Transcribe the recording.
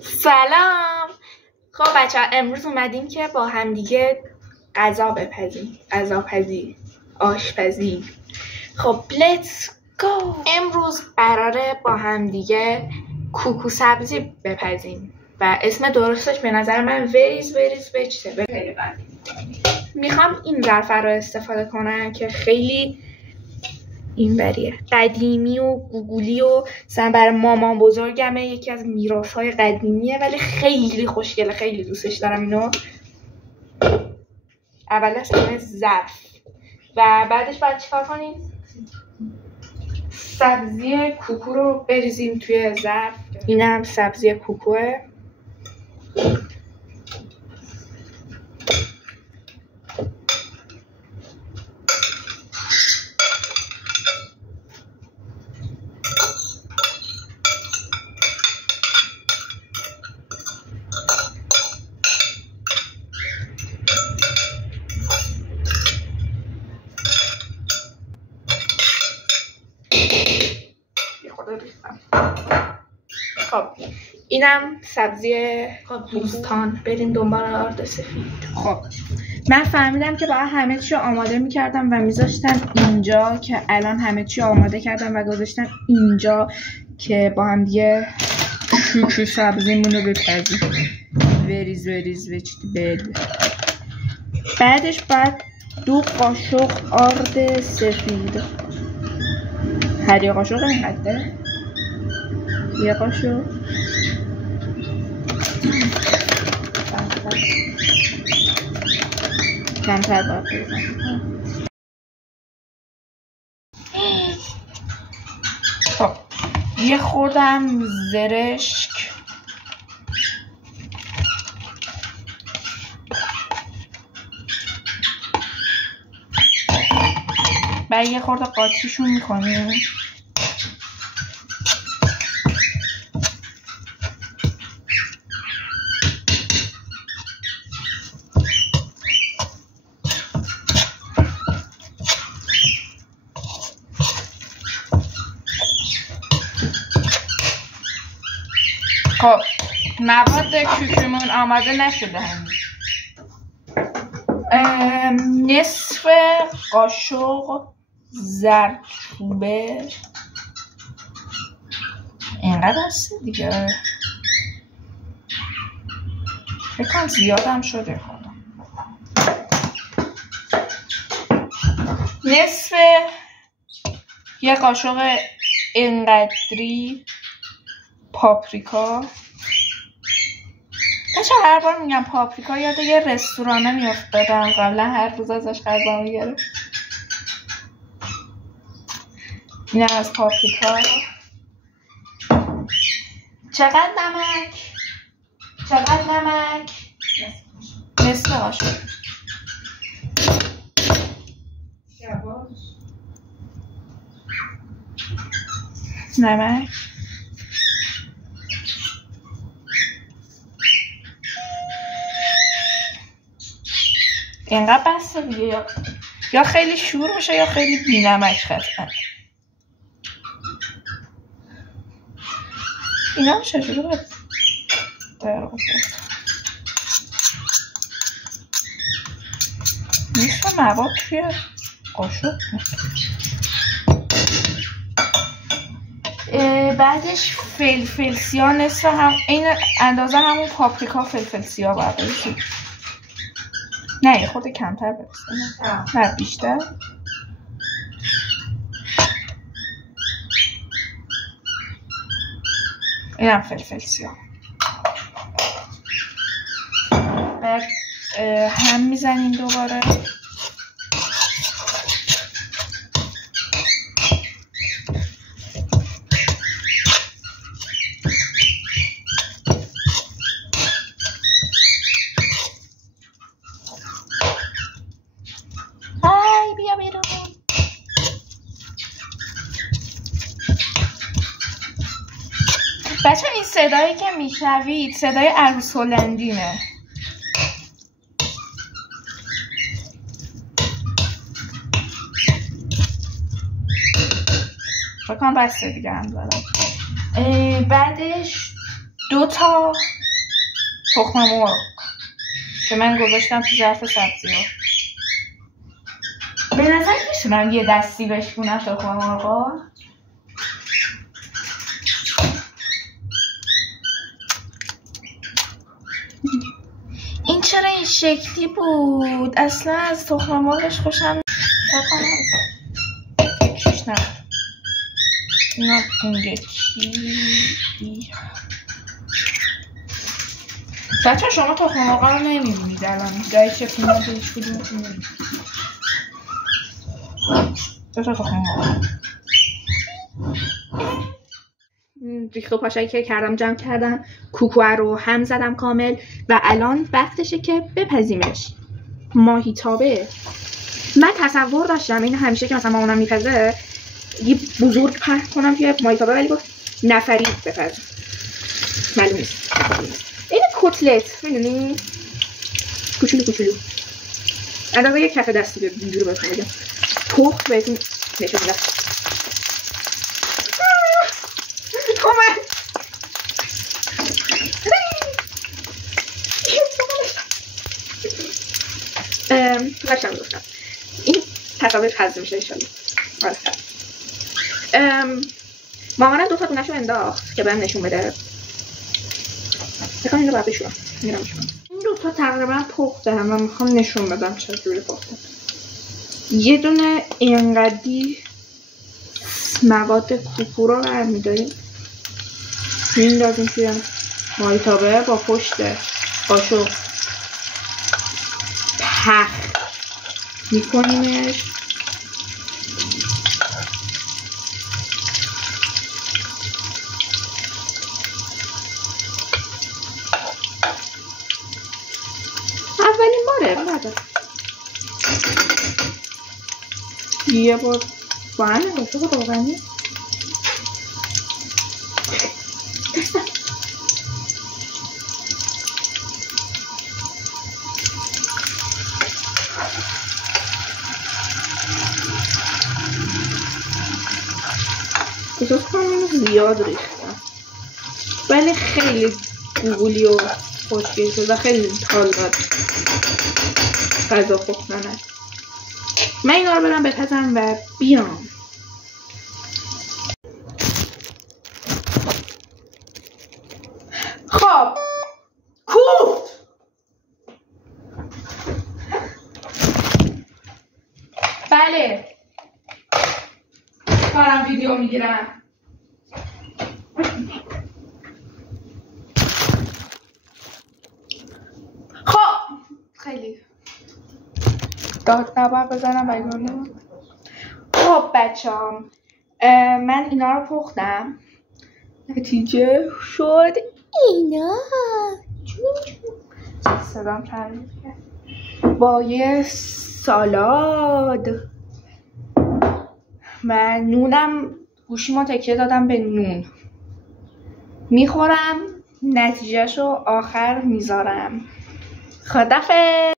سلام. خب بچه ها امروز اومدیم که با هم دیگه غذا بپزیم. آشپزی. خب let's go. امروز قراره با هم دیگه کوکو سبزی بپزیم و اسم درستش به نظر من وریز vegetable. میخوام این ظرف رو استفاده کنم که خیلی اینوریه قدیمی و گوگولی و مثلا برای مامان بزرگمه، یکی از میراث‌های قدیمیه ولی خیلی خوشگله، خیلی دوستش دارم اینو. اول از همه ظرف و بعدش باید چیکار کنیم؟ سبزی کوکو رو بریزیم توی ظرف. اینم سبزی کوکوه. خب اینم سبزی بوستان. بریم دنبال آرد سفید. خب من فهمیدم که باید همه چی آماده میکردم و میذاشتم اینجا که الان همه چی آماده کردم و گذاشتم اینجا که با هم دیگه کوکو سبزیمون رو بپزیم. وریز vegetable. بعدش باید 2 قاشق آرد سفید. هر یه قاشق اینقدره؟ یه قاشق کمتر باید بزنم. خب یه خوردم زرشک، بعد یه خورده قاطیشون میکنیم. خب مواد کوکومون آماده نشده هنوز. نصف قاشق زردچوبه، اینقدر هست دیگه. بکنم زیادم شده خودم. نصف یه قاشق اینقدری پاپریکا. بچه هر بار میگم پاپریکا یاد یه رستورانه میافتادم، قبلا هر روز ازش غذا میگرفت. اینم از پاپریکا. چقدر نمک؟ نصف قاشق. نمک. اینقدر بسته دیگه، یا خیلی شور میشه یا خیلی بی‌نمک قطعا. اینا چجوری باید در نصف مواد توی قاشق. بعدش فلفل سیاه نصف هم، این اندازه همون پاپریکا فلفل سیاه باید بریزیم. نه یه خود کمتر برسیم، نه بیشتر. اینم فلفل سیاه. بعد هم میزنیم دوباره. بچه این صدایی که میشنوید صدای عروس هلندینه. بکنم بسته دیگه هم دارم. بعدش 2 تا تخم مرغ که من گذاشتم تو ظرف سبزی‌ها. به نظر میتونم یه دستی بشکونم تخم مرغا. این چرا این شکلی بود؟ اصلا از تخم مرغش خوشم فکرش نبود. اینا پونگه چی؟ بچه شما تخم مرغا رو نمیبینید الان جایی چه پونگه هیچ کدومتون نمیبینید. 2 تا تخم مرغ ریخت پاشایی که کردم جمع کردم، کوکوه رو هم زدم کامل و الان وقتشه که بپزیمش. ماهیتابه من تصور داشتم این همیشه که مثلا مامانم میپزه یه بزرگ پهن کنم توی ماهیتابه، ولی گفت نفری بپز. معلوم نیست. این کتلت میدونی کوچولو کوچولو اندازه یک کف دستی به اینجوری بهتون بگم. پخت بهتون نشون میدم. داشتم گفتم این تصاویر خزه میشه انشالله. مامانم 2 تا دونشو انداخت که بهم نشون بده. بخوام اینو باید بشورم. میرم بشورم. این 2 تا تقریبا پخته هم من میخوام نشون بدم چجوری پخته. یه دونه اینقدی مواد کوکو رو برمیداریم میندازیم توی ماهیتابه با پشت قاشق پخ میکنیمش. اولین باره نداره یه بار با همه قاشق روغنی احساس کنم زیاد ریختم ولی خیلی گوگولی و خوشگل شد و خیلی حال داد غذا پختنش. من اینا رو برم بپزم و بیام. خب کوفت بله دارم ویدیو میگیرم. خب خیلی داد نباید بزنم بگرانم. خب بچه‌ام من اینا رو پختم. نتیجه شد اینا صدام تغییر کرد با یه سالاد و نونم گوشیمو تکیه دادم به نون. میخورم نتیجهشو آخر میذارم. خدافظ.